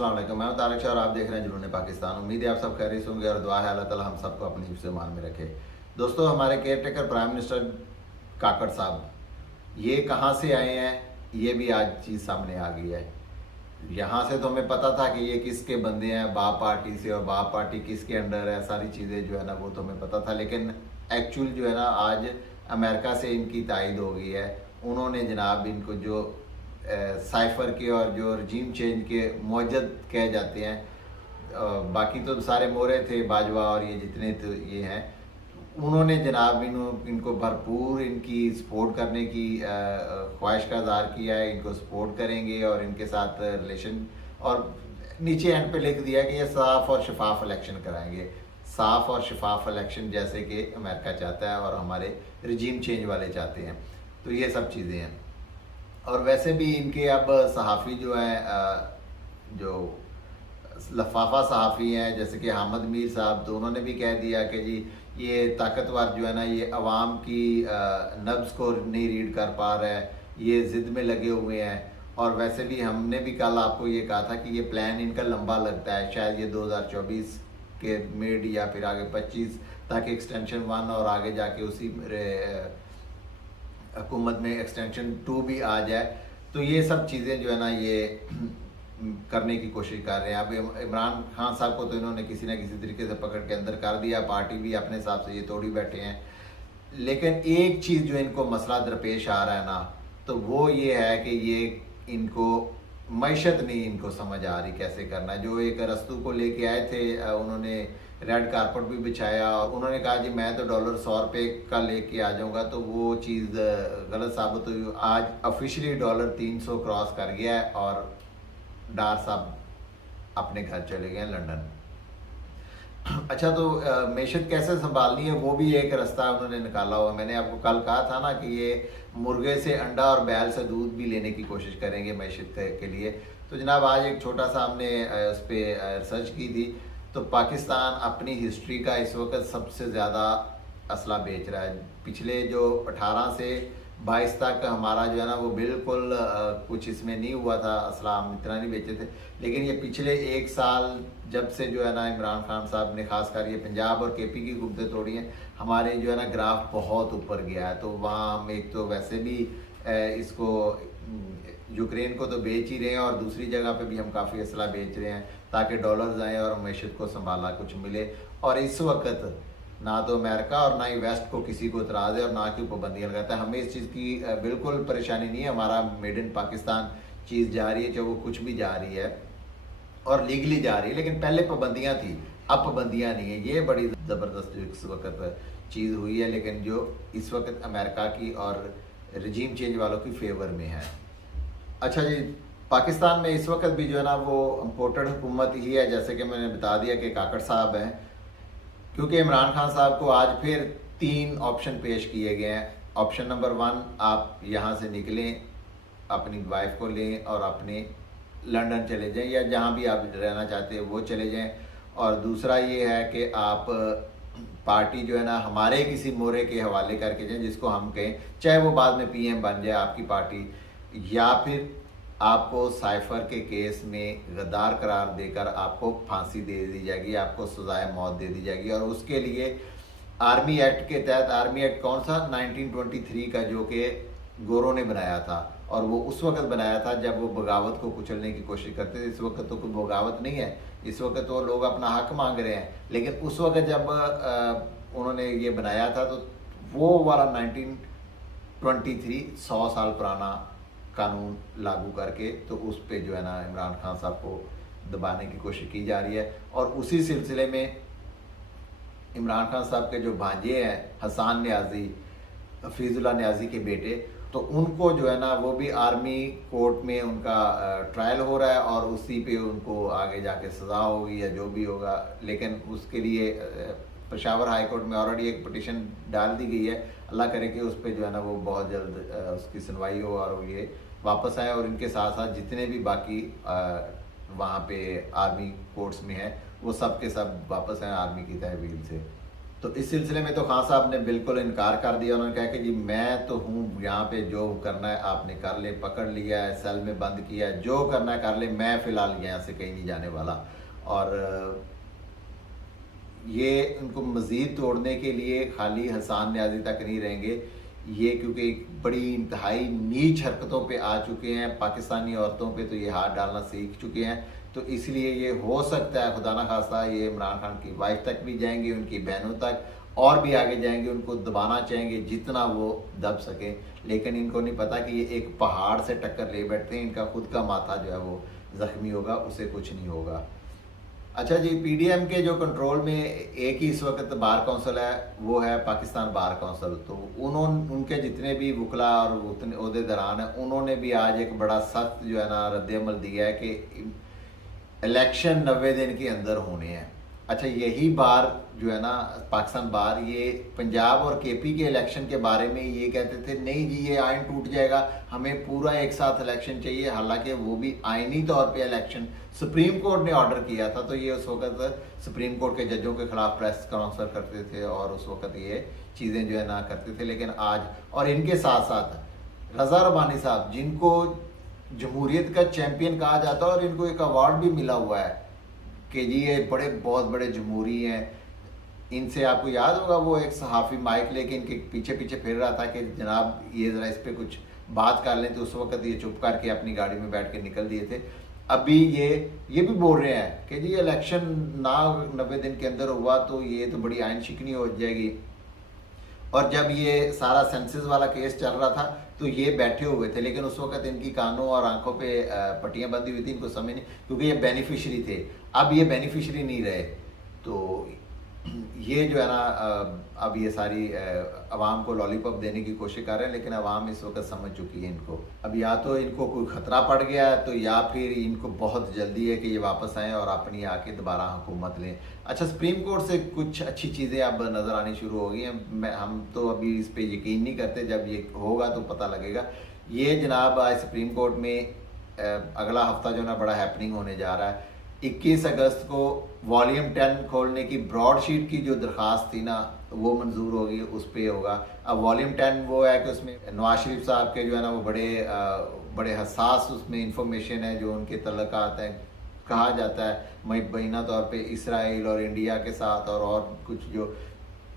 अस्सलाम वालेकुम। मैं हूं तारिक शाह और आप देख रहे हैं जुनून पाकिस्तान। उम्मीद है आप सब खैरियत होंगे और दुआ है अल्लाह ताला हम सबको अपनी हिफ्ज़ ईमान में रखे। दोस्तों, हमारे केयर टेकर प्राइम मिनिस्टर काकड़ साहब ये कहाँ से आए हैं, ये भी आज चीज़ सामने आ गई है। यहाँ से तो हमें पता था कि ये किसके बंदे हैं, बाप पार्टी से, और बाप पार्टी किसके अंडर है, सारी चीज़ें जो है ना वो तो हमें पता था। लेकिन एक्चुअल जो है ना आज अमेरिका से इनकी तायद हो गई है। उन्होंने जनाब इनको जो साइफर के और जो रजीम चेंज के मौजद कहे जाते हैं, बाकी तो सारे मोरे थे, बाजवा और ये जितने तो ये हैं, उन्होंने जनाब इनको भरपूर इनकी सपोर्ट करने की ख्वाहिश का इज़हार किया है। इनको सपोर्ट करेंगे और इनके साथ रिलेशन, और नीचे एंड पे लिख दिया कि ये साफ़ और शफाफ इलेक्शन कराएंगे। साफ़ और शफाफ इलेक्शन जैसे कि अमेरिका चाहता है और हमारे रजीम चेंज वाले चाहते हैं। तो ये सब चीज़ें हैं। और वैसे भी इनके अब सहाफ़ी जो हैं, जो लफाफा सहाफ़ी हैं जैसे कि हामिद मीर साहब, तो उन्होंने भी कह दिया कि जी ये ताकतवर जो है ना ये अवाम की नब्ज़ को नहीं रीड कर पा रहा है, ये ज़िद में लगे हुए हैं। और वैसे भी हमने भी कल आपको ये कहा था कि ये प्लान इनका लंबा लगता है, शायद ये 2024 के मिड या फिर आगे 25 तक एक्सटेंशन 1 और आगे जाके उसी हुकूमत में एक्सटेंशन 2 भी आ जाए। तो ये सब चीज़ें जो है ना ये करने की कोशिश कर रहे हैं। अब इमरान खान साहब को तो इन्होंने किसी ना किसी तरीके से पकड़ के अंदर कर दिया, पार्टी भी अपने हिसाब से ये तोड़ी बैठे हैं। लेकिन एक चीज़ जो इनको मसला दरपेश आ रहा है ना, तो वो ये है कि ये इनको मईशत नहीं इनको समझ आ रही कैसे करना है। जो एक रस्तू को लेके आए थे, उन्होंने रेड कारपेट भी बिछाया और उन्होंने कहा जी मैं तो डॉलर 100 रुपये का लेके आ जाऊंगा, तो वो चीज़ गलत साबित हुई। आज ऑफिशियली डॉलर 300 क्रॉस कर गया है और डार साहब अपने घर चले गए हैं लंदन। अच्छा, तो मैशत कैसे संभालनी है वो भी एक रास्ता उन्होंने निकाला हुआ। मैंने आपको कल कहा था ना कि ये मुर्गे से अंडा और बैल से दूध भी लेने की कोशिश करेंगे मैशत के लिए। तो जनाब आज एक छोटा सा हमने उस पर रिसर्च की थी। तो पाकिस्तान अपनी हिस्ट्री का इस वक्त सबसे ज़्यादा असला बेच रहा है। पिछले जो 18 से 22 तक हमारा जो है ना वो बिल्कुल कुछ इसमें नहीं हुआ था, असला हम इतना नहीं बेचे थे। लेकिन ये पिछले 1 साल जब से जो है ना इमरान खान साहब ने खासकर ये पंजाब और केपी की हुकूमतें तोड़ी हैं, हमारे जो है ना ग्राफ बहुत ऊपर गया है। तो वहाँ हम एक तो वैसे भी इसको यूक्रेन को तो बेच ही रहे हैं और दूसरी जगह पे भी हम काफ़ी असला बेच रहे हैं ताकि डॉलर्स आएँ और मैशत को संभाला कुछ मिले। और इस वक्त ना तो अमेरिका और ना ही वेस्ट को किसी को इतराज़ है और ना क्यों पाबंदियाँ लगाता है। हमें इस चीज़ की बिल्कुल परेशानी नहीं है। हमारा मेड इन पाकिस्तान चीज़ जा रही है, चाहे वो कुछ भी जा रही है और लीगली जा रही है। लेकिन पहले पाबंदियाँ थी, अब पाबंदियाँ नहीं है। ये बड़ी ज़बरदस्त इस वक्त चीज़ हुई है, लेकिन जो इस वक्त अमेरिका की और रजीम चेंज वालों की फेवर में है। अच्छा जी, पाकिस्तान में इस वक्त भी जो है ना वो इम्पोर्टेड हुकूमत ही है, जैसे कि मैंने बता दिया कि काकड़ साहब हैं। क्योंकि इमरान खान साहब को आज फिर 3 ऑप्शन पेश किए गए हैं। ऑप्शन नंबर 1, आप यहाँ से निकलें, अपनी वाइफ को लें और अपने लंदन चले जाएं या जहाँ भी आप रहना चाहते हैं वो चले जाएं। और दूसरा ये है कि आप पार्टी जो है ना हमारे किसी मोरे के हवाले करके जाएं, जिसको हम कहें, चाहे वो बाद में पीएम बन जाए आपकी पार्टी, या फिर आपको साइफर के केस में गद्दार करार देकर आपको फांसी दे दी जाएगी, आपको सजाए मौत दे दी जाएगी। और उसके लिए आर्मी एक्ट के तहत, आर्मी एक्ट कौन सा, 1923 का, जो कि गोरों ने बनाया था। और वो उस वक्त बनाया था जब वो बगावत को कुचलने की कोशिश करते थे। इस वक्त तो कोई बगावत नहीं है, इस वक्त तो लोग अपना हक मांग रहे हैं। लेकिन उस वक्त जब उन्होंने ये बनाया था तो वो वाला 1923 100 साल पुराना कानून लागू करके तो उस पे जो है ना इमरान खान साहब को दबाने की कोशिश की जा रही है। और उसी सिलसिले में इमरान खान साहब के जो भांजे हैं हसन न्याजी, हफीजुल्लाह न्याजी के बेटे, तो उनको जो है ना वो भी आर्मी कोर्ट में उनका ट्रायल हो रहा है और उसी पे उनको आगे जाके सज़ा होगी या जो भी होगा। लेकिन उसके लिए पेशावर हाई कोर्ट में ऑलरेडी एक पिटीशन डाल दी गई है। अल्लाह करे कि उस पर जो है ना वो बहुत जल्द उसकी सुनवाई हो और ये वापस आए। और इनके साथ साथ जितने भी बाकी वहाँ पे आर्मी कोर्ट्स में हैं वो सब के सब वापस आए आर्मी की तहवील से। तो इस सिलसिले में तो खान साहब ने बिल्कुल इनकार कर दिया। उन्होंने कहा कि जी मैं तो हूँ यहाँ पे, जो करना है आपने कर ले, पकड़ लिया है, सेल में बंद किया है, जो करना है कर ले, मैं फ़िलहाल यहाँ से कहीं नहीं जाने वाला। और ये उनको मज़ीद तोड़ने के लिए खाली हसन न्याजी तक नहीं रहेंगे ये, क्योंकि एक बड़ी इंतहाई नीच हरकतों पे आ चुके हैं, पाकिस्तानी औरतों पे तो ये हाथ डालना सीख चुके हैं। तो इसलिए ये हो सकता है खुदा ना खास्ता ये इमरान खान की वाइफ तक भी जाएंगे, उनकी बहनों तक, और भी आगे जाएंगे, उनको दबाना चाहेंगे जितना वो दब सके। लेकिन इनको नहीं पता कि ये एक पहाड़ से टक्कर ले बैठते हैं, इनका खुद का माथा जो है वो ज़ख्मी होगा, उसे कुछ नहीं होगा। अच्छा जी, पीडीएम के जो कंट्रोल में एक ही इस वक्त बार काउंसिल है, वो है पाकिस्तान बार काउंसिल। तो उनके जितने भी वकला और उतने ओहदेदारान हैं, उन्होंने भी आज एक बड़ा सख्त जो है ना रद्द-ए-अमल दिया है कि इलेक्शन 90 दिन के अंदर होने हैं। अच्छा, यही बार जो है ना पाकिस्तान बार, ये पंजाब और केपी के इलेक्शन के बारे में ये कहते थे नहीं जी ये आइन टूट जाएगा, हमें पूरा एक साथ इलेक्शन चाहिए। हालांकि वो भी आइनी तौर पे इलेक्शन सुप्रीम कोर्ट ने ऑर्डर किया था, तो ये उस वक्त सुप्रीम कोर्ट के जजों के खिलाफ प्रेस कॉन्फ्रेंस करते थे और उस वक्त ये चीज़ें जो है ना करते थे। लेकिन आज, और इनके साथ साथ रज़ा रबानी साहब, जिनको जमहूरियत का चैम्पियन कहा जाता है और इनको एक अवार्ड भी मिला हुआ है कि जी ये बहुत बड़े जमहूरी हैं। इनसे आपको याद होगा वो एक सहाफ़ी माइक लेके इनके पीछे पीछे फिर रहा था कि जनाब ये ज़रा इस पर कुछ बात कर लें, तो उस वक्त ये चुप करके अपनी गाड़ी में बैठ के निकल दिए थे। अभी ये भी बोल रहे हैं कि जी इलेक्शन ना 90 दिन के अंदर हुआ तो ये तो बड़ी आइन शिकनी हो जाएगी। और जब ये सारा सेंसस वाला केस चल रहा था तो ये बैठे हुए थे, लेकिन उस वक्त इनकी कानों और आंखों पे पट्टियां बंधी हुई थी, इनको समझ नहीं, क्योंकि ये बेनिफिशरी थे। अब ये बेनिफिशरी नहीं रहे, तो ये जो है ना अब ये सारी अवाम को लॉलीपॉप देने की कोशिश कर रहे हैं, लेकिन अवाम इस वक्त समझ चुकी है इनको। अब या तो इनको कोई ख़तरा पड़ गया है, तो या फिर इनको बहुत जल्दी है कि ये वापस आएँ और अपनी आके दोबारा हुकूमत लें। अच्छा, सुप्रीम कोर्ट से कुछ अच्छी चीज़ें अब नज़र आनी शुरू हो गई हैं। हम तो अभी इस पर यकीन नहीं करते, जब ये होगा तो पता लगेगा। ये जनाब आज सुप्रीम कोर्ट में अगला हफ्ता जो ना बड़ा हैपनिंग होने जा रहा है। 21 अगस्त को वॉल्यूम 10 खोलने की ब्रॉडशीट की जो दरख्वास्त थी ना, वो मंजूर होगी, उस पर होगा। अब वॉल्यूम 10 वो है कि उसमें नवाज शरीफ साहब के जो है ना वो बड़े हसास उसमें इंफॉर्मेशन है जो उनके तल्लुकात हैं। कहा जाता है मुबैना तौर पे इसराइल और इंडिया के साथ और कुछ जो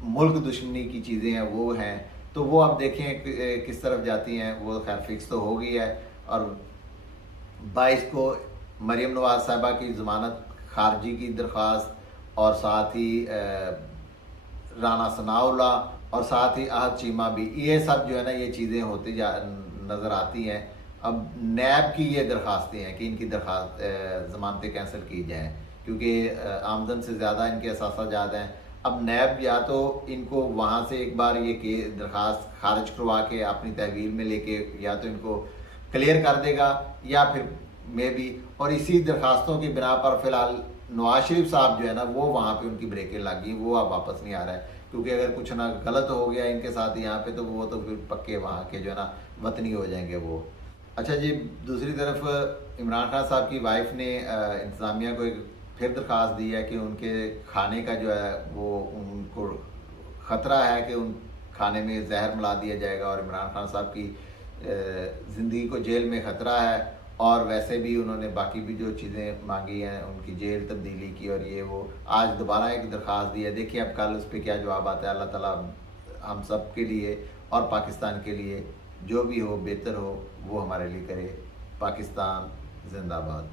मुल्क दुश्मनी की चीज़ें हैं वो हैं। तो वो अब देखें किस तरफ जाती हैं। वो खैर फिक्स तो हो गई है। और 22 को मरीम नवाज साहिबा की ज़मानत खारजी की दरख्वास्त, और साथ ही राना सनाउल्लाह और साथ ही अहद चीमा भी, ये सब जो है ना ये चीज़ें होती नज़र आती हैं। अब नैब की ये दरख्वास्तें हैं कि इनकी ज़मानतें कैंसिल की जाएँ, क्योंकि आमदन से ज़्यादा इनके असासा ज़्यादा हैं। अब नैब या तो इनको वहाँ से एक बार ये दरख्वास्त खारिज करवा के अपनी तहवील में लेके या तो इनको क्लियर कर देगा, या फिर में भी, और इसी दरखास्तों की बिना पर फिलहाल नवाज शरीफ साहब जो है ना वो वहाँ पे उनकी ब्रेकें लग गई, वो अब वापस नहीं आ रहा है। क्योंकि अगर कुछ ना गलत हो गया इनके साथ यहाँ पे, तो वो तो फिर पक्के वहाँ के जो है ना वतनी हो जाएंगे वो। अच्छा जी, दूसरी तरफ इमरान खान साहब की वाइफ ने इंतज़ामिया को एक फिर दरख्वास्त दी है कि उनके खाने का जो है वो उनको ख़तरा है कि उन खाने में जहर मिला दिया जाएगा, और इमरान खान साहब की ज़िंदगी को जेल में ख़तरा है। और वैसे भी उन्होंने बाकी भी जो चीज़ें मांगी हैं, उनकी जेल तब्दीली की, और ये वो आज दोबारा एक दरख्वास्त दी है। देखिए अब कल उस पर क्या जवाब आता है। अल्लाह ताला हम सब के लिए और पाकिस्तान के लिए जो भी हो बेहतर हो वो हमारे लिए करे। पाकिस्तान जिंदाबाद।